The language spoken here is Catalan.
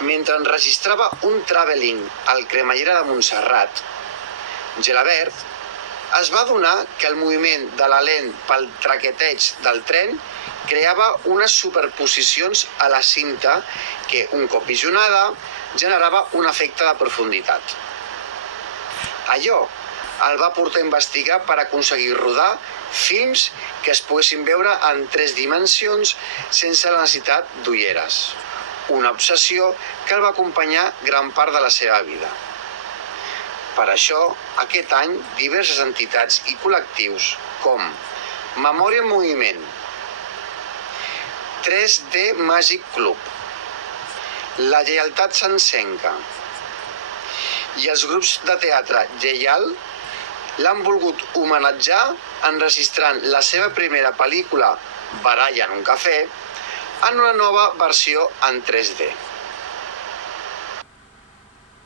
Mentre enregistrava un travelling al Cremallera de Montserrat, Gelabert es va adonar que el moviment de la lent pel traqueteig del tren creava unes superposicions a la cinta que, un cop visionada, generava un efecte de profunditat. Allò el va portar a investigar per aconseguir rodar films que es poguessin veure en 3 dimensions sense la necessitat d'ulleres, una obsessió que el va acompanyar gran part de la seva vida. Per això, aquest any, diverses entitats i col·lectius com Memòria en Moviment, 3D Magic Club, La Lleialtat Sencenca i els grups de teatre Lleial l'han volgut homenatjar enregistrant la seva primera pel·lícula, Baralla en un cafè, en una nova versió en 3D.